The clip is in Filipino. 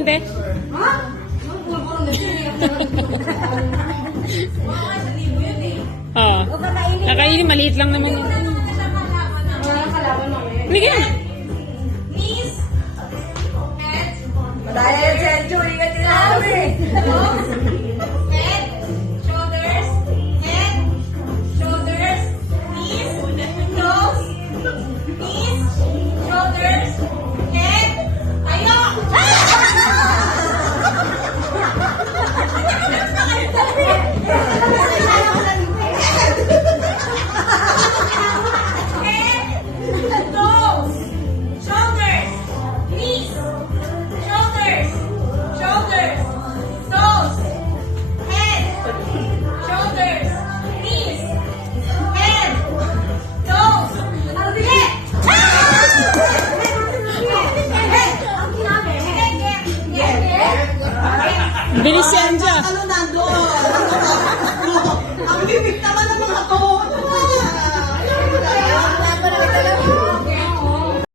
Patingin, te. Ha? Bulbul na Oo. Kakainin, maliit lang naman. Wala kalaban namin. Hindi kaya. Knees. Head. Madaya yung century ka tinawag eh. Head. Shoulders. Head. Shoulders. Knees. Toes. Knees. Shoulders. Head. Ayo! Toes, shoulders, knees, shoulders, toes, head, shoulders, knees, head, toes, Bilis yan dyan. Ano na?